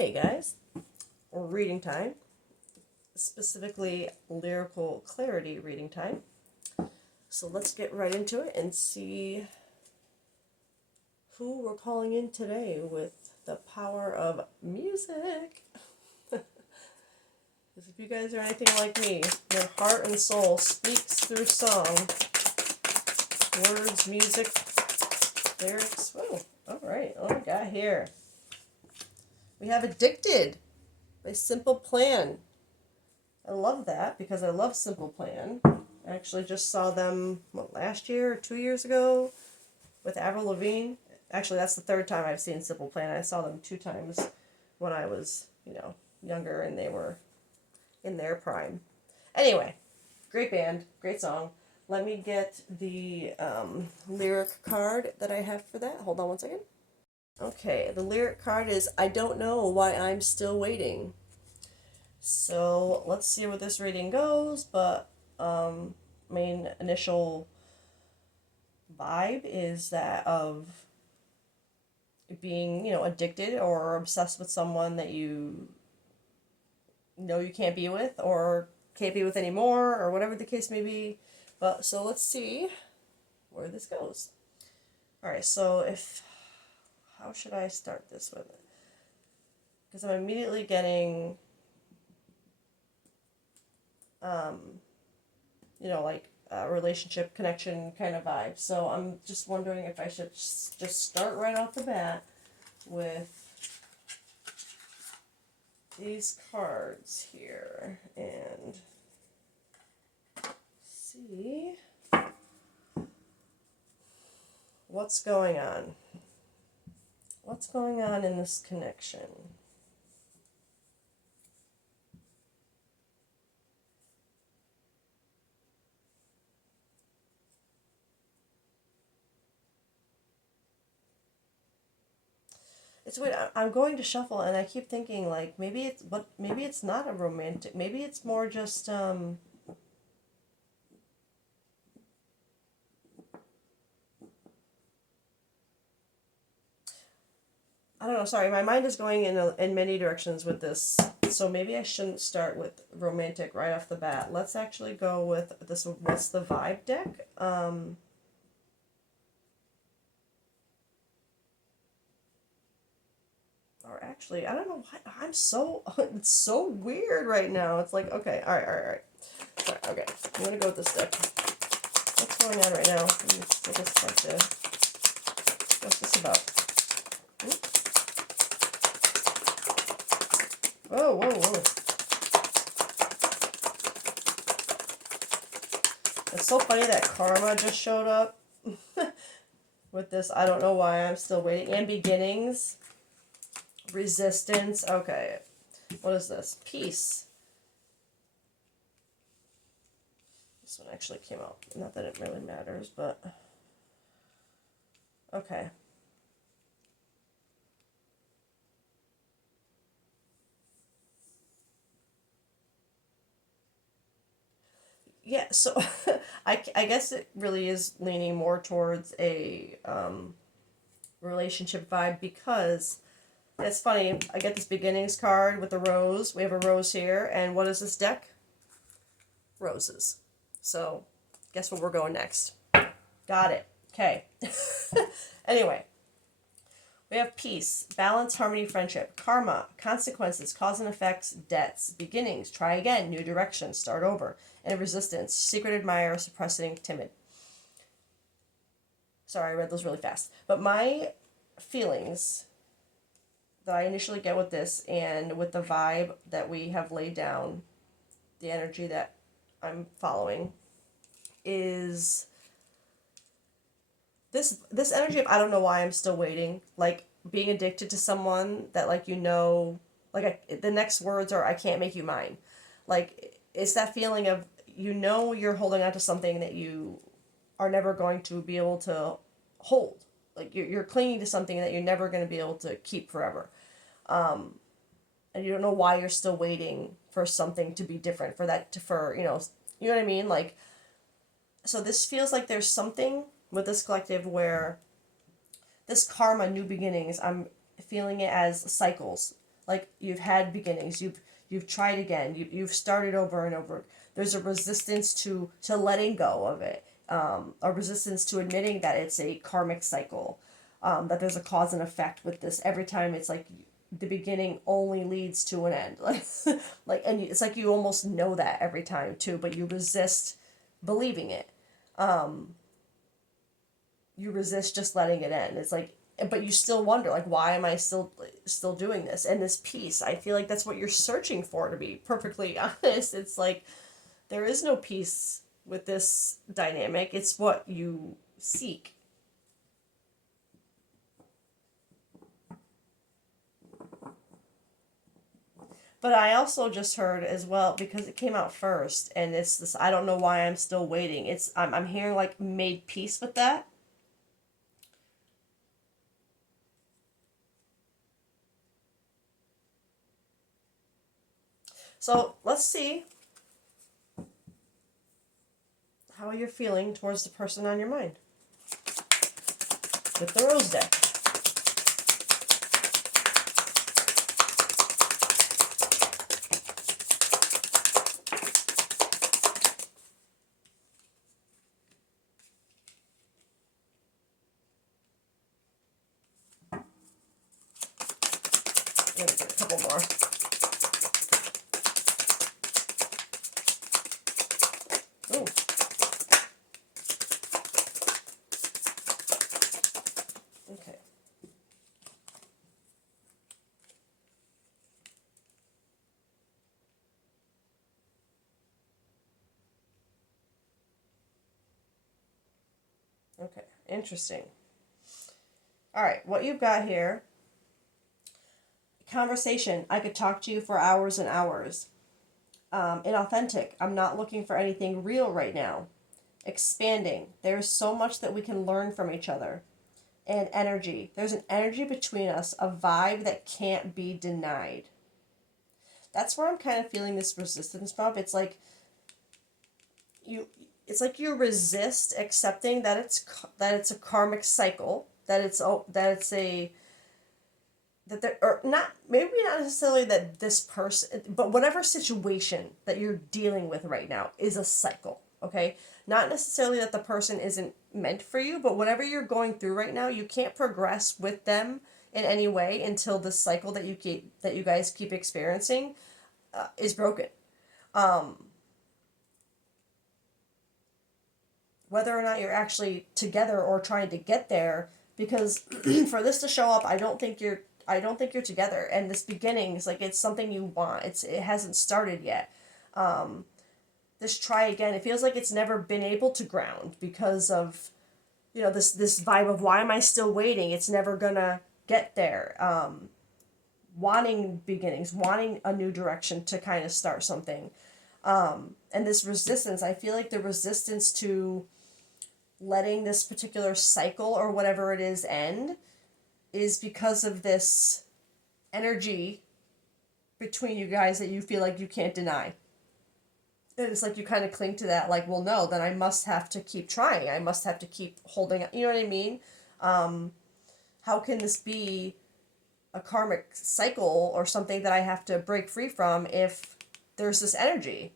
Hey guys, reading time, specifically Lyrical Clarity reading time. So let's get right into it and see who we're calling in today with the power of music. Because if you guys are anything like me, your heart and soul speaks through song, words, music, lyrics. Whoa, alright, what do we got here? We have Addicted by Simple Plan. I love that because I love Simple Plan. I actually just saw them, last year or 2 years ago with Avril Lavigne. Actually, that's the third time I've seen Simple Plan. I saw them 2 times when I was, younger and they were in their prime. Anyway, great band, great song. Let me get the lyric card that I have for that. Hold on one second. Okay, the lyric card is, I don't know why I'm still waiting. So let's see where this reading goes, but main initial vibe is that of being, addicted or obsessed with someone that you know you can't be with or can't be with anymore or whatever the case may be. But so let's see where this goes. All right, so how should I start this with it? Because I'm immediately getting like a relationship connection kind of vibe. So I'm just wondering if I should just start right off the bat with these cards here and see what's going on. What's going on in this connection? It's weird. I'm going to shuffle, and I keep thinking like maybe it's not a romantic. Maybe it's more just I don't know. Sorry, my mind is going in many directions with this. So maybe I shouldn't start with romantic right off the bat. Let's actually go with this. What's the vibe deck? Or actually, I don't know why I'm so. It's so weird right now. It's like okay, all right. Okay, I'm gonna go with this deck. What's going on right now? I just have to. What's this about? Whoa. It's so funny that karma just showed up with this. I don't know why I'm still waiting. And beginnings. Resistance. Okay. What is this? Peace. This one actually came out. Not that it really matters, but. Okay. Yeah, so I guess it really is leaning more towards a relationship vibe because it's funny. I get this beginnings card with the rose. We have a rose here, and what is this deck? Roses. So, guess where we're going next? Got it. Okay. Anyway, we have peace, balance, harmony, friendship, karma, consequences, cause and effects, debts, beginnings, try again, new direction, start over, and resistance, secret admirer, suppressing, timid. Sorry, I read those really fast. But my feelings that I initially get with this and with the vibe that we have laid down, the energy that I'm following, is this energy of I don't know why I'm still waiting, like being addicted to someone that the next words are I can't make you mine. Like it's that feeling of you're holding on to something that you are never going to be able to hold. Like you're clinging to something that you're never going to be able to keep forever. And you don't know why you're still waiting for something to be different you know what I mean? Like, so this feels like there's something with this collective where this karma, new beginnings, I'm feeling it as cycles. like you've had beginnings, you've tried again, you've started over and over. There's a resistance to letting go of it, a resistance to admitting that it's a karmic cycle, that there's a cause and effect with this. Every time it's like the beginning only leads to an end, like and it's like you almost know that every time too, but you resist believing it. You resist just letting it end. It's like, but you still wonder, like, why am I still doing this? And this peace, I feel like that's what you're searching for, to be perfectly honest. It's like there is no peace with this dynamic. It's what you seek. But I also just heard as well, because it came out first, and it's this, I don't know why I'm still waiting. I'm hearing like made peace with that. So let's see how you're feeling towards the person on your mind with the rose deck. I'm gonna get a couple more. Ooh. Okay. Okay, interesting. All right, what you've got here, conversation. I could talk to you for hours and hours. Inauthentic. I'm not looking for anything real right now. Expanding. There's so much that we can learn from each other. And energy. There's an energy between us, a vibe that can't be denied. That's where I'm kind of feeling this resistance from. You it's like you resist accepting that it's a karmic cycle, that it's a that there, or not, maybe not necessarily that this person, but whatever situation that you're dealing with right now is a cycle. Okay, not necessarily that the person isn't meant for you, but whatever you're going through right now, you can't progress with them in any way until the cycle that you guys keep experiencing is broken. Whether or not you're actually together or trying to get there, because for this to show up, I don't think you're together, and this beginning is like it's something you want. It hasn't started yet. This try again, it feels like it's never been able to ground because of, this vibe of why am I still waiting? It's never gonna get there. Wanting beginnings, wanting a new direction to kind of start something. And this resistance, I feel like the resistance to letting this particular cycle or whatever it is end is because of this energy between you guys that you feel like you can't deny. And it's like you kind of cling to that, like, well, no, then I must have to keep trying. I must have to keep holding, you know what I mean? How can this be a karmic cycle or something that I have to break free from if there's this energy?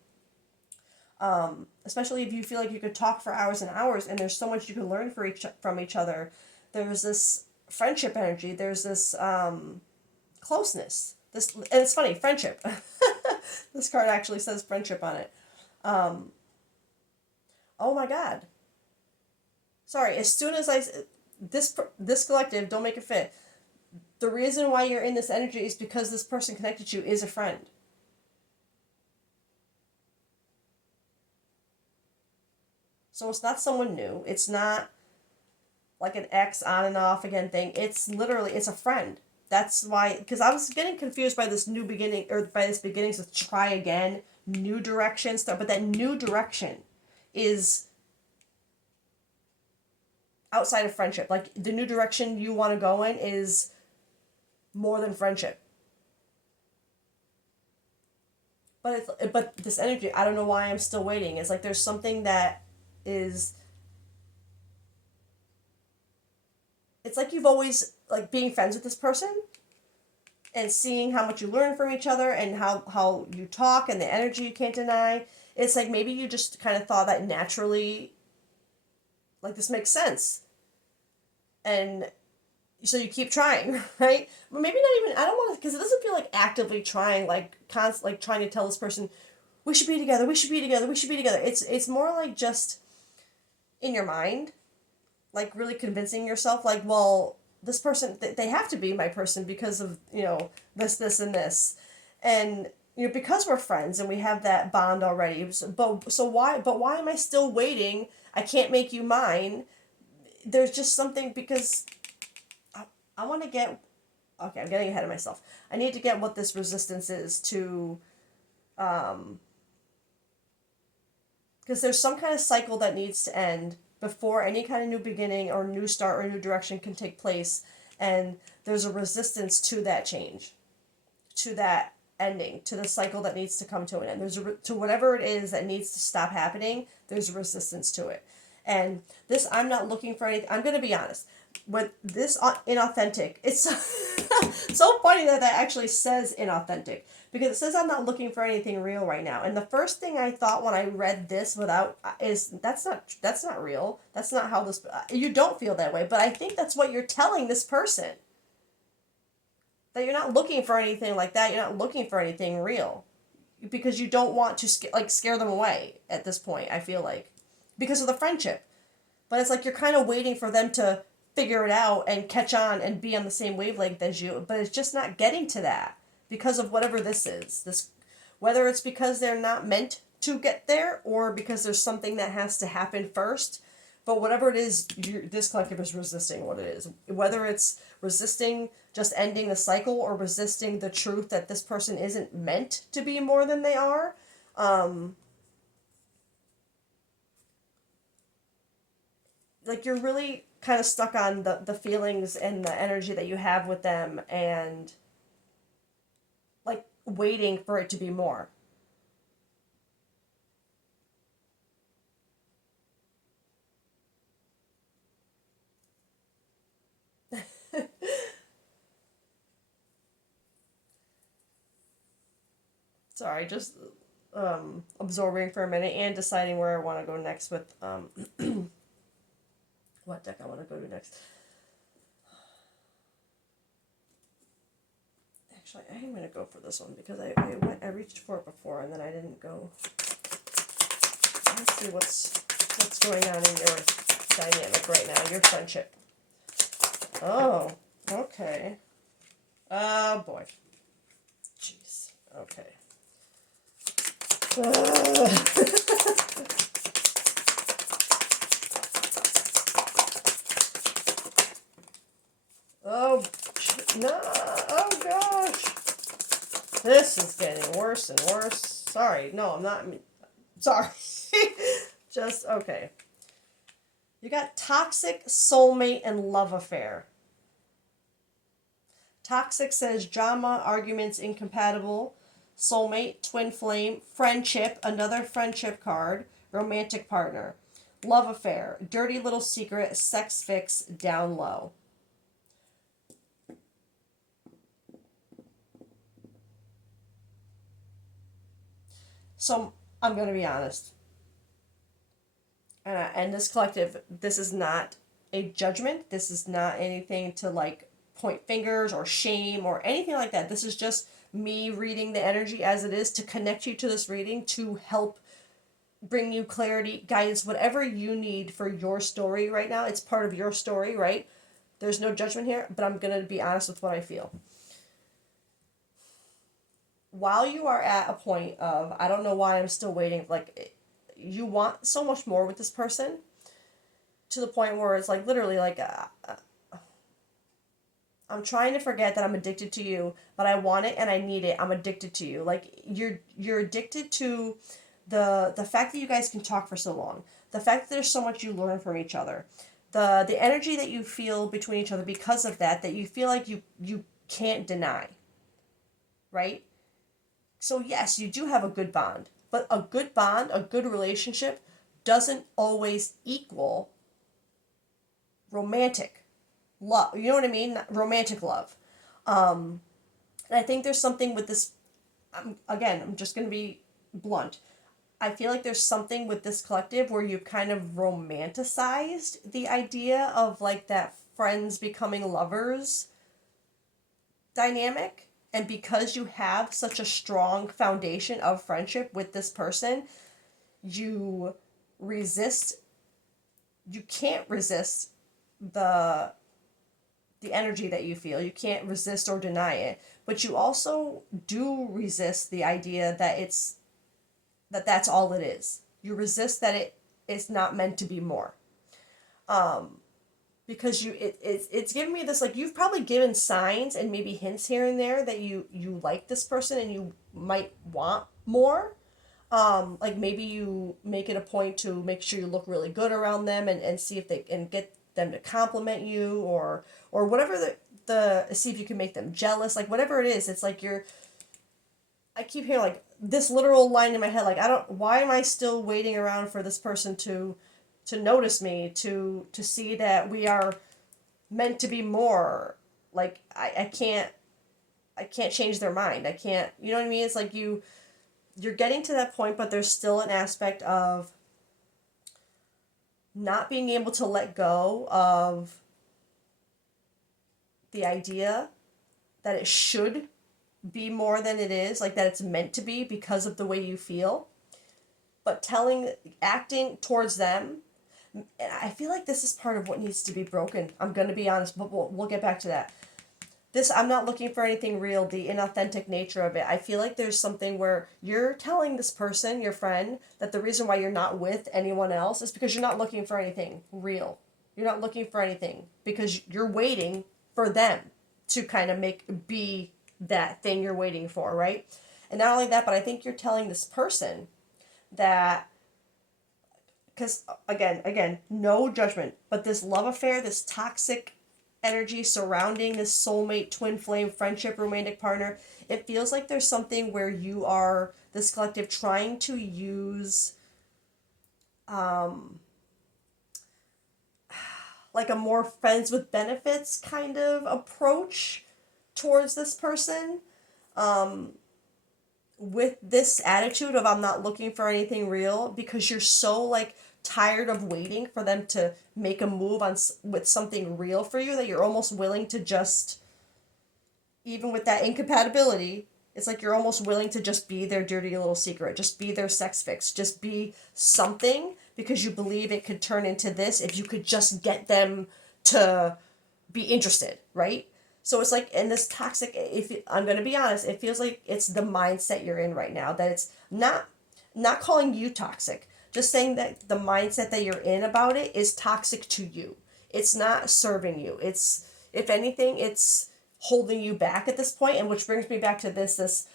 Especially if you feel like you could talk for hours and hours and there's so much you can learn from each other. There's this friendship energy. There's this closeness. And it's funny, friendship. This card actually says friendship on it. Oh my God. Sorry. As soon as this collective, don't make it fit. The reason why you're in this energy is because this person connected to you is a friend. So it's not someone new. It's not like an ex on and off again thing. It's a friend. That's why, because I was getting confused by this new beginning, or by this beginnings with try again, new direction stuff. But that new direction is outside of friendship. Like the new direction you want to go in is more than friendship. But this energy, I don't know why I'm still waiting. It's like there's something that is, it's like you've always, like, being friends with this person, and seeing how much you learn from each other and how you talk and the energy you can't deny. It's like maybe you just kind of thought that naturally, like this makes sense. And so you keep trying, right? But maybe not even, I don't want to, because it doesn't feel like actively trying, like like trying to tell this person, we should be together, we should be together, we should be together. It's more like just in your mind, like really convincing yourself, like, well, this person, they have to be my person because of, this, and this. And, because we're friends and we have that bond already. But why am I still waiting? I can't make you mine. There's just something, because I want to get, okay, I'm getting ahead of myself. I need to get what this resistance is to, because there's some kind of cycle that needs to end before any kind of new beginning or new start or new direction can take place. And there's a resistance to that change, to that ending, to the cycle that needs to come to an end. To whatever it is that needs to stop happening, there's a resistance to it. And this, I'm not looking for anything. I'm going to be honest. With this inauthentic, it's so funny that actually says inauthentic, because it says I'm not looking for anything real right now. And the first thing I thought when I read this is that's not real. That's not how this. You don't feel that way, but I think that's what you're telling this person. That you're not looking for anything like that. You're not looking for anything real, because you don't want to scare them away at this point. I feel like, because of the friendship, but it's like you're kind of waiting for them to figure it out and catch on and be on the same wavelength as you, but it's just not getting to that because of whatever this is. This, whether it's because they're not meant to get there or because there's something that has to happen first. But whatever it is, this collective is resisting what it is. Whether it's resisting just ending the cycle or resisting the truth that this person isn't meant to be more than they are. Like you're really kind of stuck on the feelings and the energy that you have with them, and like waiting for it to be more. Sorry, just absorbing for a minute and deciding where I want to go next with what deck I want to go to next. Actually, I'm going to go for this one because I reached for it before and then I didn't go. Let's see what's going on in your dynamic right now, your friendship. Oh, okay. Oh boy. Jeez. Okay. Oh, no. Oh gosh. This is getting worse and worse. Sorry. No, I'm not. Sorry. Just, okay. You got toxic, soulmate, and love affair. Toxic says drama, arguments, incompatible. Soulmate, twin flame, friendship, another friendship card, romantic partner. Love affair, dirty little secret, sex fix, down low. So I'm going to be honest. And this collective, this is not a judgment. This is not anything to like point fingers or shame or anything like that. This is just me reading the energy as it is to connect you to this reading, to help bring you clarity, guidance, whatever you need for your story right now. It's part of your story, right? There's no judgment here, but I'm going to be honest with what I feel. While you are at a point of, I don't know why I'm still waiting, like, you want so much more with this person to the point where it's like literally like, I'm trying to forget that I'm addicted to you, but I want it and I need it. I'm addicted to you. Like you're addicted to the fact that you guys can talk for so long. The fact that there's so much you learn from each other. The energy that you feel between each other because of that you feel like you can't deny. Right? So yes, you do have a good bond, but a good bond, a good relationship doesn't always equal romantic love. You know what I mean? Romantic love. And I think there's something with this. Again, I'm just going to be blunt. I feel like there's something with this collective where you've kind of romanticized the idea of like that friends becoming lovers dynamic. And because you have such a strong foundation of friendship with this person, you resist, you can't resist the energy that you feel. You can't resist or deny it. But you also do resist the idea that that's all it is. You resist that it's not meant to be more. Because it's given me this, like, you've probably given signs and maybe hints here and there that you like this person and you might want more. Like maybe you make it a point to make sure you look really good around them and see if they can get them to compliment you, or whatever, the see if you can make them jealous, like whatever it is. It's like I keep hearing like this literal line in my head, like, I don't, why am I still waiting around for this person to notice me, to see that we are meant to be more. Like I can't change their mind. I can't, you know what I mean? It's like you're getting to that point, but there's still an aspect of not being able to let go of the idea that it should be more than it is, like that it's meant to be because of the way you feel. But acting towards them, and I feel like this is part of what needs to be broken. I'm going to be honest, but we'll get back to that. This, I'm not looking for anything real, the inauthentic nature of it. I feel like there's something where you're telling this person, your friend, that the reason why you're not with anyone else is because you're not looking for anything real. You're not looking for anything because you're waiting for them to kind of be that thing you're waiting for, right? And not only that, but I think you're telling this person that, because again, no judgment, but this love affair, this toxic energy surrounding this soulmate, twin flame, friendship, romantic partner, it feels like there's something where you are, this collective, trying to use like a more friends with benefits kind of approach towards this person, with this attitude of I'm not looking for anything real, because you're so like tired of waiting for them to make a move on with something real for you, that you're almost willing to just, even with that incompatibility, it's like you're almost willing to just be their dirty little secret, just be their sex fix, just be something, because you believe it could turn into this if you could just get them to be interested, right? So it's like, in this toxic, if I'm going to be honest, it feels like it's the mindset you're in right now, that it's not calling you toxic, just saying that the mindset that you're in about it is toxic to you. It's not serving you. It's, if anything, it's holding you back at this point. And which brings me back to this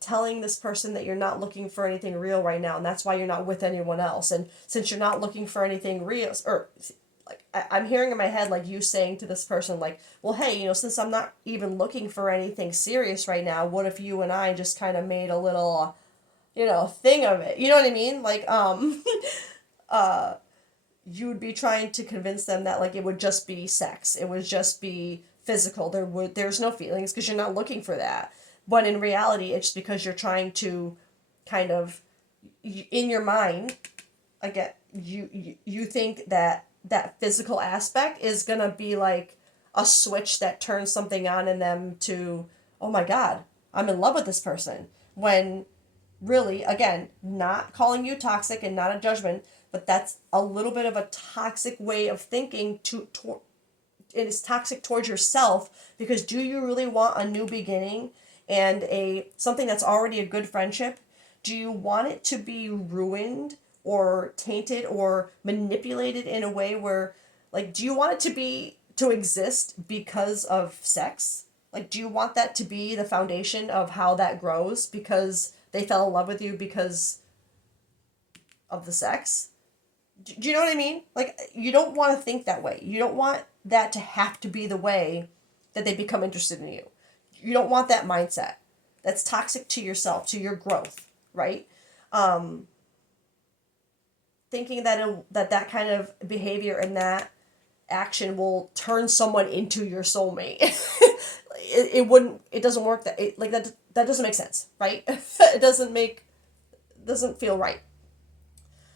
telling this person that you're not looking for anything real right now, and that's why you're not with anyone else. And since you're not looking for anything real, or like I'm hearing in my head like you saying to this person, like, well, hey, since I'm not even looking for anything serious right now, what if you and I just kind of made a little thing of it? You know what I mean? Like you would be trying to convince them that like it would just be sex, it would just be physical, there's no feelings because you're not looking for that. But in reality, it's because you're trying to kind of, in your mind, again, you think that physical aspect is gonna be like a switch that turns something on in them to, oh my god, I'm in love with this person, when really, again, not calling you toxic and not a judgment, but that's a little bit of a toxic way of thinking. It is toxic towards yourself, because do you really want a new beginning and something that's already a good friendship? Do you want it to be ruined or tainted or manipulated in a way where, like, do you want it to exist because of sex? Like, do you want that to be the foundation of how that grows, because they fell in love with you because of the sex? Do you know what I mean? Like, you don't want to think that way. You don't want that to have to be the way that they become interested in you. You don't want that mindset. That's toxic to yourself, to your growth, right? Thinking that kind of behavior and that action will turn someone into your soulmate. it doesn't work like that doesn't make sense, right? It doesn't feel right.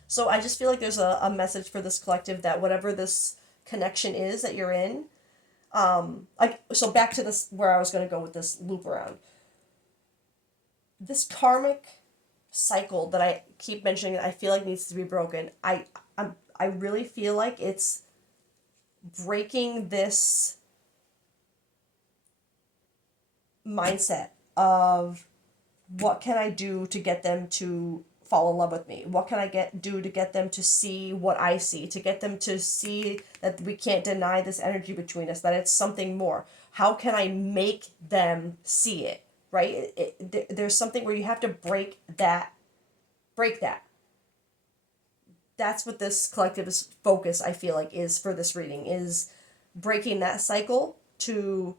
So I just feel like there's a message for this collective that whatever this connection is that you're in, like, so back to this, where I was going to go with this loop around. This karmic cycle that I keep mentioning that I feel like needs to be broken. I really feel like it's breaking this mindset of what can I do to get them to fall in love with me? What can I do to get them to see what I see? To get them to see that we can't deny this energy between us, that it's something more. How can I make them see it? Right? There's something where you have to break that. Break that. That's what this collective's focus, I feel like, is for this reading, is breaking that cycle to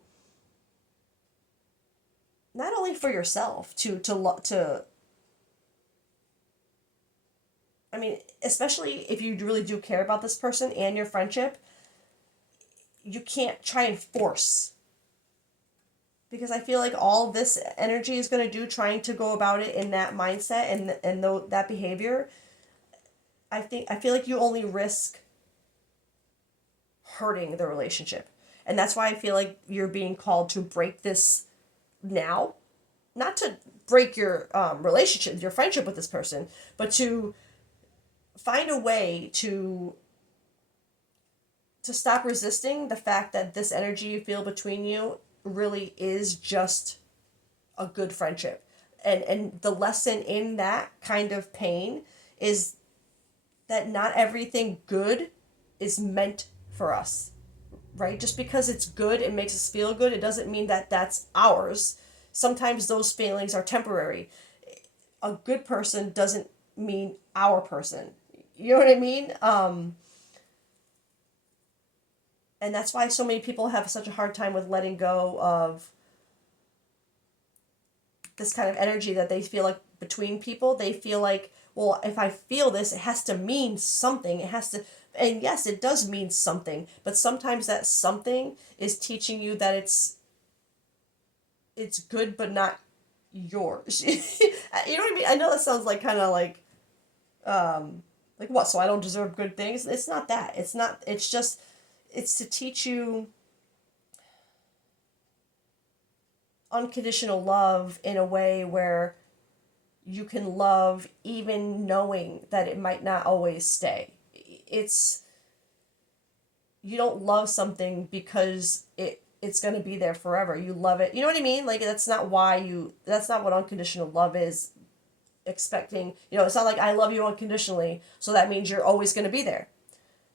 not only for yourself, to I mean, especially if you really do care about this person and your friendship, you can't try and force. Because I feel like all this energy is going to do trying to go about it in that mindset and that behavior, I feel like you only risk hurting the relationship. And that's why I feel like you're being called to break this now. Not to break your relationship, your friendship with this person, but to find a way to stop resisting the fact that this energy you feel between you really is just a good friendship. And the lesson in that kind of pain is that not everything good is meant for us, right? Just because it's good and makes us feel good, it doesn't mean that that's ours. Sometimes those feelings are temporary. A good person doesn't mean our person. You know what I mean? And that's why so many people have such a hard time with letting go of this kind of energy that they feel like between people. They feel like, well, if I feel this, it has to mean something. It has to, and yes, it does mean something, but sometimes that something is teaching you that it's good but not yours. You know what I mean? I know that sounds like kind of like what? So I don't deserve good things? It's not that. It's not. It's just. It's to teach you unconditional love in a way where you can love even knowing that it might not always stay. It's, you don't love something because it's going to be there forever. You love it. You know what I mean? Like, that's not what unconditional love is. Expecting, it's not like I love you unconditionally, so that means you're always going to be there.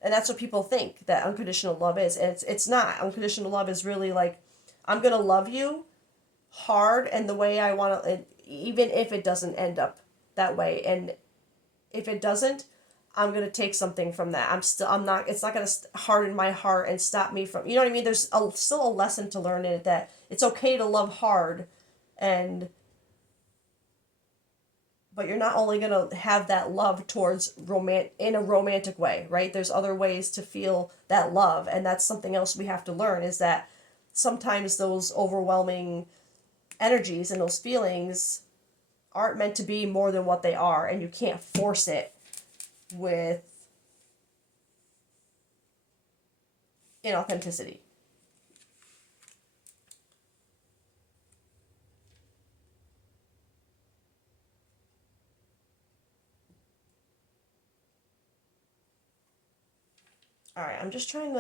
And that's what people think that unconditional love is. And it's not. Unconditional love is really like, I'm going to love you hard and the way I want to, even if it doesn't end up that way. And if it doesn't, I'm going to take something from that. It's not going to harden my heart and stop me from, you know what I mean? There's still a lesson to learn in it, that it's okay to love hard, but you're not only going to have that love towards in a romantic way, right? There's other ways to feel that love. And that's something else we have to learn, is that sometimes those overwhelming energies and those feelings aren't meant to be more than what they are. And you can't force it with inauthenticity. All right, I'm just trying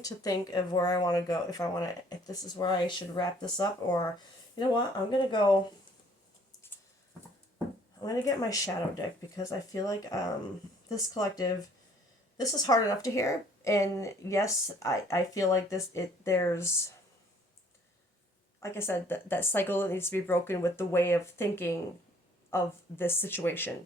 to think of where I want to go, if this is where I should wrap this up, or you know what? I'm going to get my shadow deck, because I feel like this collective, this is hard enough to hear, and yes, I feel like there's, like I said, that cycle that needs to be broken with the way of thinking of this situation.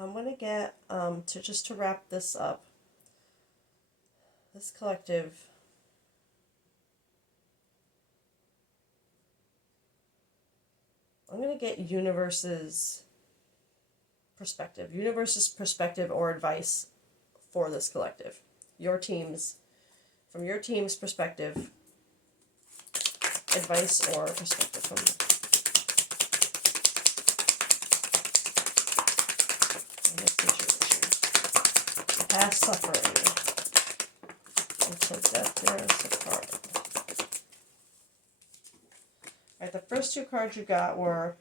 I'm going to get, to wrap this up, This collective, I'm going to get universe's perspective or advice for this collective. From your team's perspective, advice or perspective from this situation. Past suffering until death tears us apart. Alright, the first two cards you got were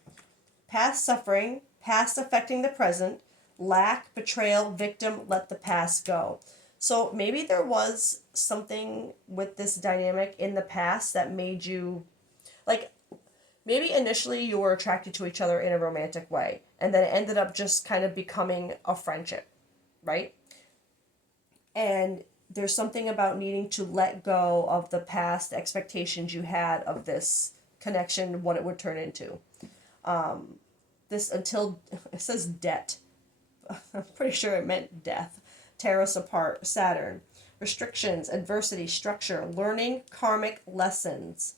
past suffering, past affecting the present, lack, betrayal, victim, let the past go. So maybe there was something with this dynamic in the past that made you, like, maybe initially you were attracted to each other in a romantic way, and then it ended up just kind of becoming a friendship, right? And there's something about needing to let go of the past expectations you had of this connection, what it would turn into. This until, it says debt. I'm pretty sure it meant death. Tear us apart. Saturn. Restrictions, adversity, structure, learning, karmic lessons,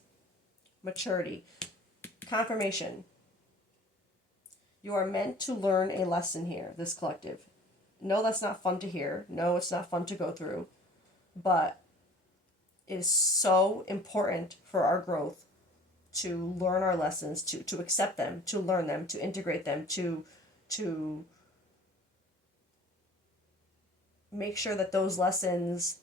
maturity. Confirmation. You are meant to learn a lesson here, this collective. No, that's not fun to hear. No, it's not fun to go through. But it is so important for our growth to learn our lessons, to accept them, to learn them, to integrate them, to make sure that those lessons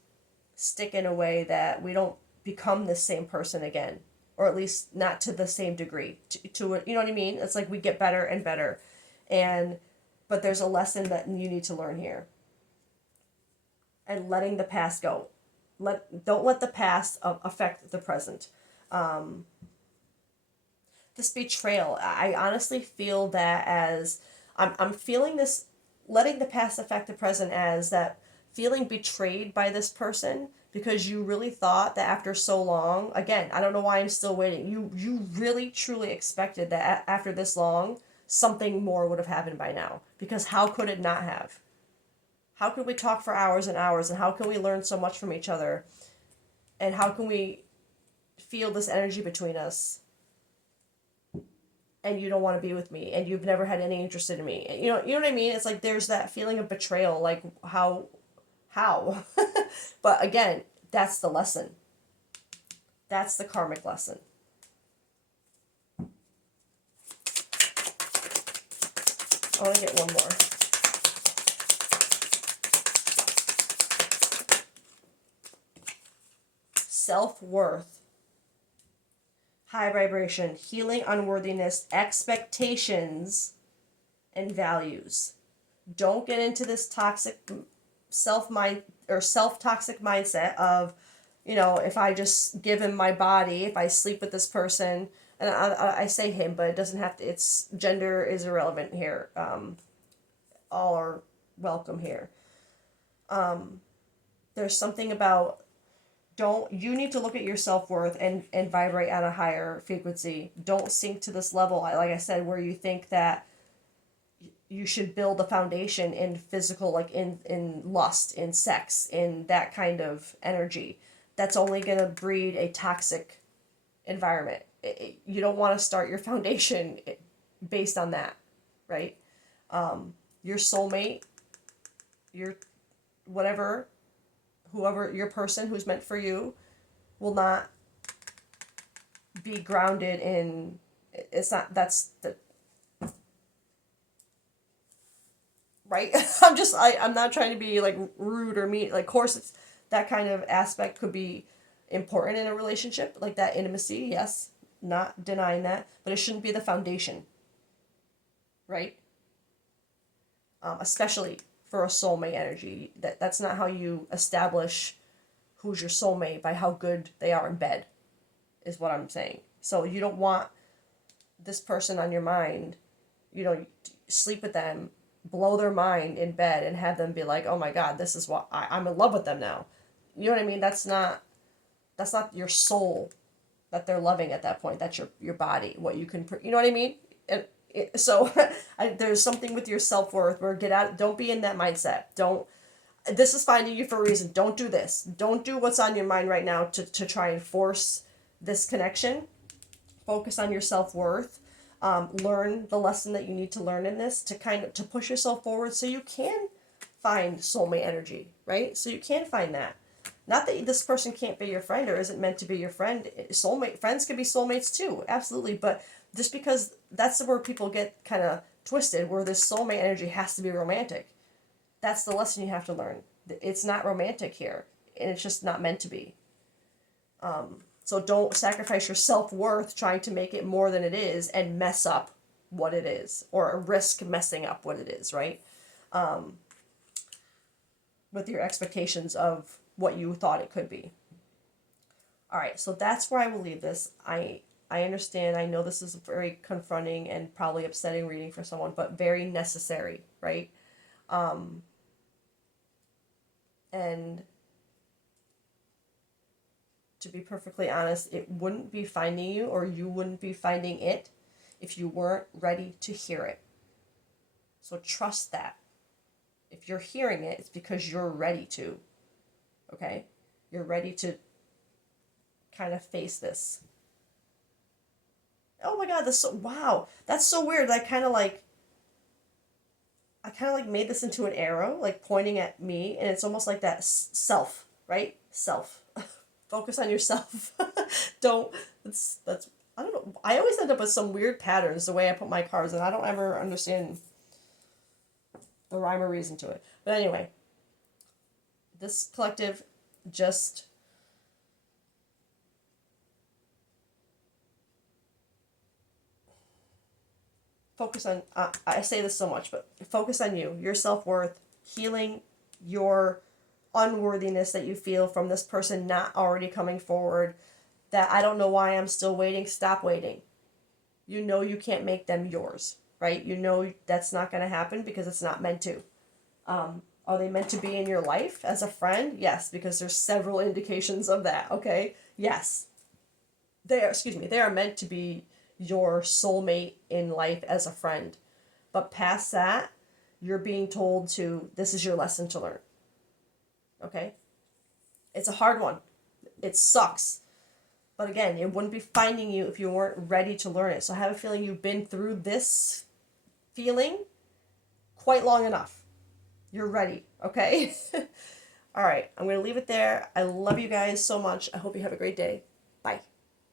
stick in a way that we don't become the same person again, or at least not to the same degree. To you know what I mean? It's like we get better and better, but there's a lesson that you need to learn here. And letting the past go. Don't let the past affect the present. This betrayal, I honestly feel that as I'm feeling this, letting the past affect the present as that feeling betrayed by this person because you really thought that after so long, again, I don't know why I'm still waiting. You really truly expected that after this long, something more would have happened by now. Because how could it not have? How could we talk for hours and hours, and how can we learn so much from each other? And how can we feel this energy between us? And you don't want to be with me, and you've never had any interest in me. And you know what I mean? It's like there's that feeling of betrayal, like how? But again, that's the lesson. That's the karmic lesson. I want to get one more. Self-worth. High vibration, healing, unworthiness, expectations, and values. Don't get into this toxic self-toxic mindset of, if I just give him my body, if I sleep with this person, and I say him, but it doesn't have to, it's gender is irrelevant here. All are welcome here. There's something about, you need to look at your self-worth and vibrate at a higher frequency. Don't sink to this level, like I said, where you think that you should build a foundation in physical, like in lust, in sex, in that kind of energy. That's only going to breed a toxic environment. You don't want to start your foundation based on that, right? Your soulmate, your whoever your person who's meant for you will not be grounded in, right? I'm not trying to be like rude or mean. Like, of course, it's that kind of aspect could be important in a relationship, like that intimacy. Yes, not denying that, but it shouldn't be the foundation, right? Especially for a soulmate energy. That's not how you establish who's your soulmate, by how good they are in bed, is what I'm saying. So you don't want this person on your mind, sleep with them, blow their mind in bed, and have them be like, oh my God, this is what I'm in love with them now. You know what I mean? That's not your soul that they're loving at that point. That's your body, what you can, you know what I mean? So there's something with your self-worth where don't be in that mindset. This is finding you for a reason. Don't do this. Don't do what's on your mind right now to try and force this connection. Focus on your self-worth. Learn the lesson that you need to learn in this to kind of to push yourself forward so you can find soulmate energy, right? So you can find that. Not that this person can't be your friend or isn't meant to be your friend. Soulmate friends can be soulmates too, absolutely. But just because that's where people get kind of twisted, where this soulmate energy has to be romantic. That's the lesson you have to learn. It's not romantic here, and it's just not meant to be. So don't sacrifice your self-worth trying to make it more than it is and mess up what it is, or risk messing up what it is, right? With your expectations of what you thought it could be. All right, so that's where I will leave this. I understand. I know this is a very confronting and probably upsetting reading for someone, but very necessary, right? And to be perfectly honest, it wouldn't be finding you, or you wouldn't be finding it, if you weren't ready to hear it. So trust that. If you're hearing it, it's because you're ready to. Okay? You're ready to kind of face this. Oh my God, wow. That's so weird. I kind of like made this into an arrow, like pointing at me, and it's almost like that self, right? Self. Focus on yourself. Don't, that's, I don't know. I always end up with some weird patterns the way I put my cards, and I don't ever understand the rhyme or reason to it. But anyway, this collective just focus on, I say this so much, but focus on you, your self-worth, healing your unworthiness that you feel from this person not already coming forward, that I don't know why I'm still waiting. Stop waiting. You know you can't make them yours, right? You know that's not going to happen because it's not meant to. Are they meant to be in your life as a friend? Yes, because there's several indications of that, okay? Yes. They are meant to be your soulmate in life as a friend. But past that, you're being told this is your lesson to learn. Okay? It's a hard one. It sucks. But again, it wouldn't be finding you if you weren't ready to learn it. So I have a feeling you've been through this feeling quite long enough. You're ready, okay? All right, I'm going to leave it there. I love you guys so much. I hope you have a great day. Bye.